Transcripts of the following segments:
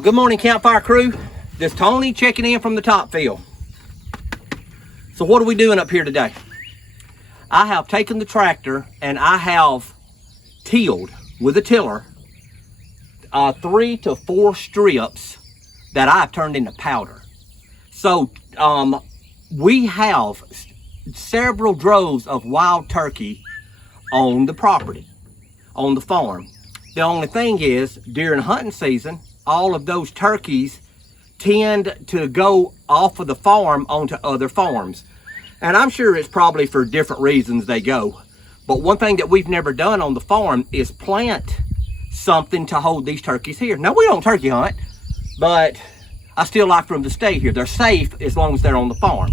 Well, good morning, Campfire crew. This is Tony checking in from the top field. So what are we doing up here today? I have taken the tractor and I have tilled with a tiller 3 to 4 strips that I've turned into powder. So we have several droves of wild turkey on the property, on the farm. The only thing is, during hunting season, all of those turkeys tend to go off of the farm onto other farms. And I'm sure it's probably for different reasons they go. But one thing that we've never done on the farm is plant something to hold these turkeys here. Now, we don't turkey hunt, but I still like for them to stay here. They're safe as long as they're on the farm.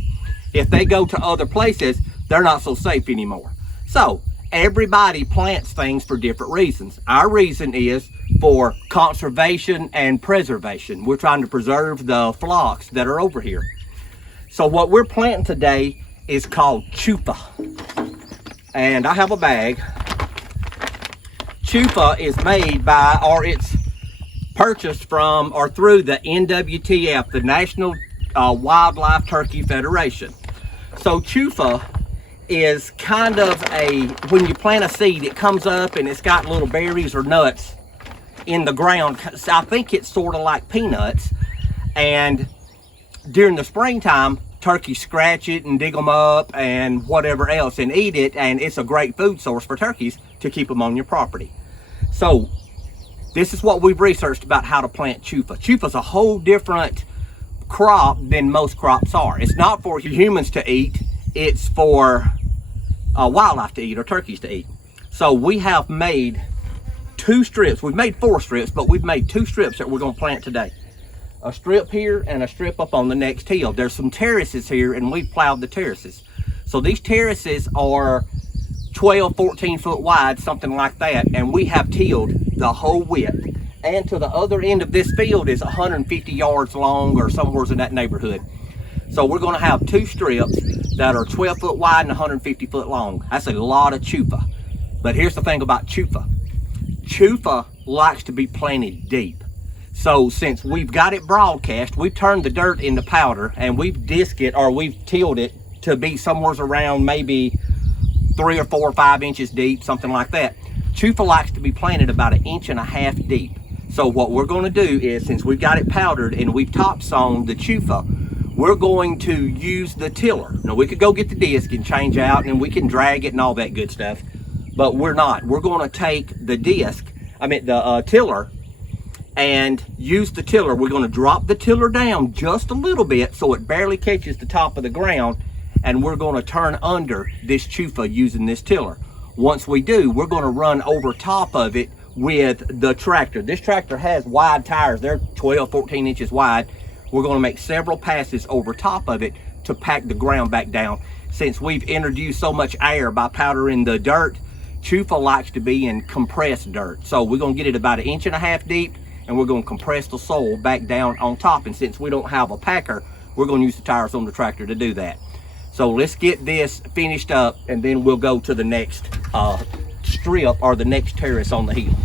If they go to other places, they're not so safe anymore. So everybody plants things for different reasons. Our reason is for conservation and preservation. We're trying to preserve the flocks that are over here. So what we're planting today is called chufa. And I have a bag. Chufa is made by, or it's purchased from or through the NWTF, the National Wildlife Turkey Federation. So chufa is kind of when you plant a seed, it comes up and it's got little berries or nuts in the ground. I think it's sort of like peanuts. And during the springtime, turkeys scratch it and dig them up and whatever else and eat it. And it's a great food source for turkeys to keep them on your property. So this is what we've researched about how to plant chufa. Chufa's a whole different crop than most crops are. It's not for humans to eat. It's for wildlife to eat, or turkeys to eat. So we have made 2 strips. We've made 4 strips, but we've made 2 strips that we're going to plant today. A strip here and a strip up on the next hill. There's some terraces here and we've plowed the terraces. So these terraces are 12, 14 foot wide, something like that, and we have tilled the whole width. And to the other end of this field is 150 yards long or somewhere in that neighborhood. So we're going to have 2 strips that are 12 foot wide and 150 foot long. That's a lot of chufa. But here's the thing about chufa. Chufa likes to be planted deep. So since we've got it broadcast, we've turned the dirt into powder and we've disked it, or we've tilled it to be somewhere around maybe 3 or 4 or 5 inches deep, something like that. Chufa likes to be planted about 1.5 inches deep. So what we're going to do is, since we've got it powdered and we've top sown the chufa, we're going to use the tiller. Now, we could go get the disc and change out and we can drag it and all that good stuff, but we're not. We're going to take the tiller, and use the tiller. We're going to drop the tiller down just a little bit so it barely catches the top of the ground, and we're going to turn under this chufa using this tiller. Once we do, we're going to run over top of it with the tractor. This tractor has wide tires. They're 12, 14 inches wide. We're going to make several passes over top of it to pack the ground back down. Since we've introduced so much air by powdering the dirt, chufa likes to be in compressed dirt. So we're going to get it about 1.5 inches deep, and we're going to compress the soil back down on top. And since we don't have a packer, we're going to use the tires on the tractor to do that. So let's get this finished up, and then we'll go to the next strip, or the next terrace on the hill.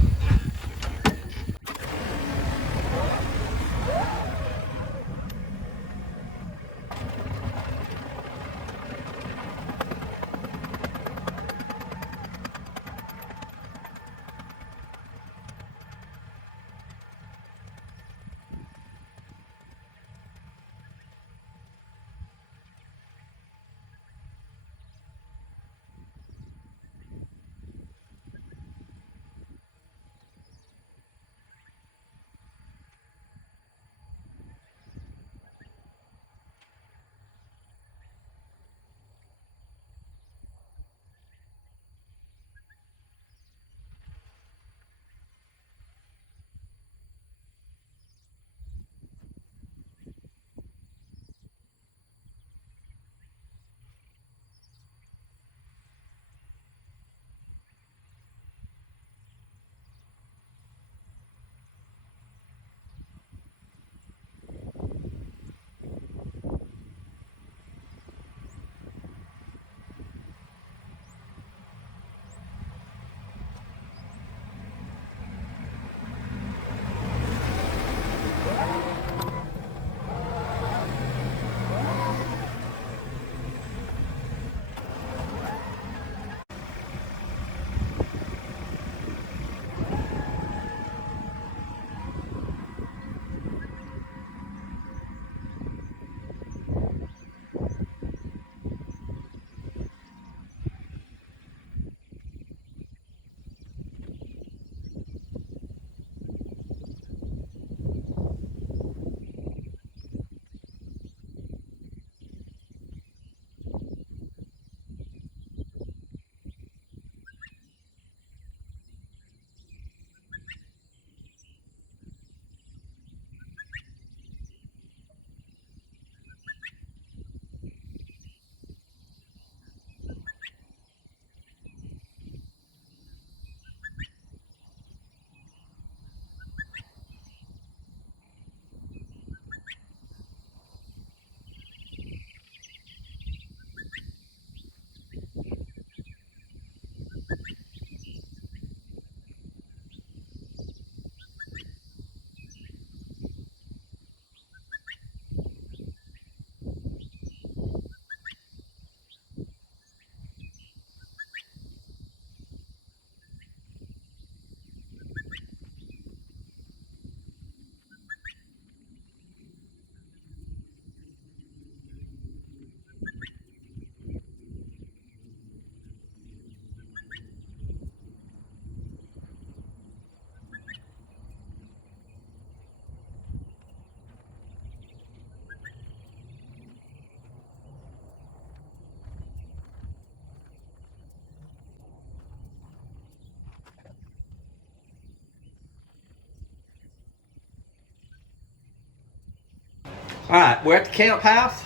All right, we're at the camp house.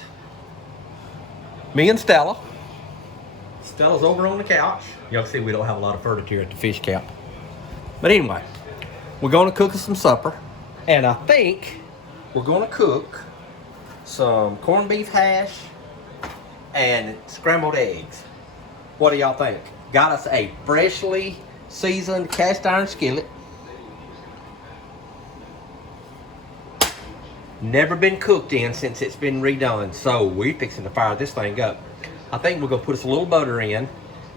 Me and Stella. Stella's over on the couch. Y'all can see we don't have a lot of furniture at the fish camp. But anyway, we're gonna cook us some supper. And I think we're gonna cook some corned beef hash and scrambled eggs. What do y'all think? Got us a freshly seasoned cast iron skillet. Never been cooked in since it's been redone, so we're fixing to fire this thing up. I think we're gonna put us a little butter in,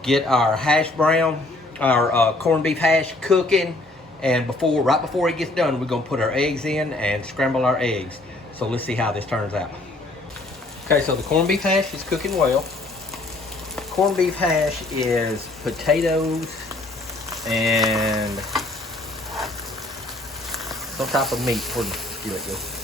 get our hash brown, our corned beef hash cooking, and right before it gets done, we're gonna put our eggs in and scramble our eggs. So let's see how this turns out. Okay, so the corned beef hash is cooking well. Corned beef hash is potatoes and some type of meat for the skillet goes.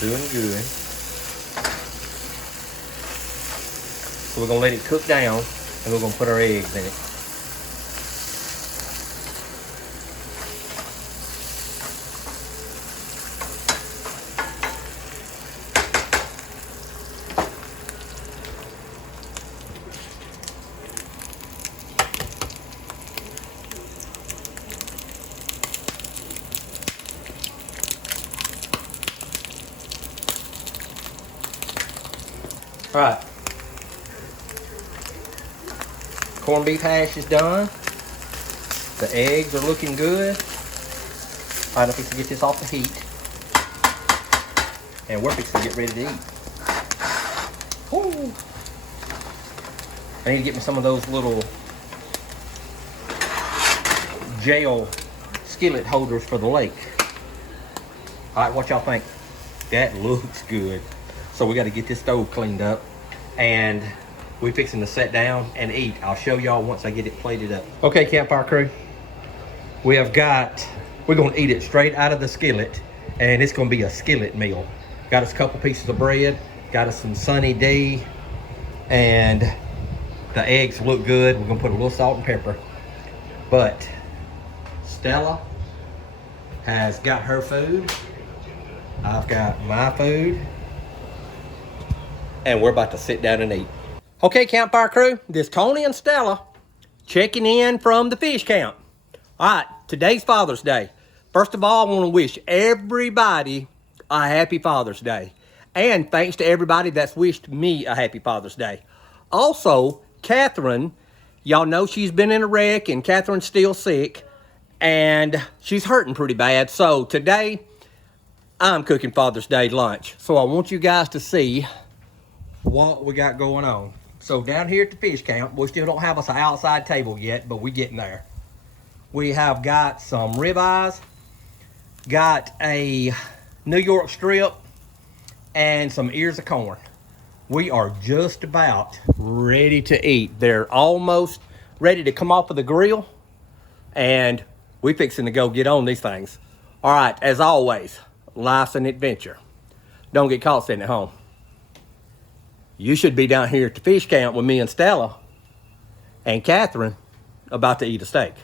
Doing good. So we're gonna let it cook down and we're gonna put our eggs in it. All right, corned beef hash is done. The eggs are looking good. All right, I'm fixing to get this off the heat. And we're fixing to get ready to eat. Woo. I need to get me some of those little gel skillet holders for the lake. All right, what y'all think? That looks good. So we got to get this stove cleaned up, and we're fixing to sit down and eat. I'll show y'all once I get it plated up. Okay, Campfire crew, we're going to eat it straight out of the skillet, and it's going to be a skillet meal. Got us a couple pieces of bread, got us some Sunny D, and the eggs look good. We're going to put a little salt and pepper. But Stella has got her food. I've got my food. And we're about to sit down and eat. Okay, Campfire crew, this is Tony and Stella checking in from the fish camp. All right, today's Father's Day. First of all, I want to wish everybody a happy Father's Day. And thanks to everybody that's wished me a happy Father's Day. Also, Catherine, y'all know she's been in a wreck and Catherine's still sick. And she's hurting pretty bad. So today, I'm cooking Father's Day lunch. So I want you guys to see what we got going on. So down here at the fish camp, we still don't have us an outside table yet, but we're getting there. We have got some ribeyes, got a New York strip, and some ears of corn. We are just about ready to eat. They're almost ready to come off of the grill, and we fixing to go get on these things. All right, as always, life's an adventure. Don't get caught sitting at home. You should be down here at the fish camp with me and Stella and Catherine about to eat a steak.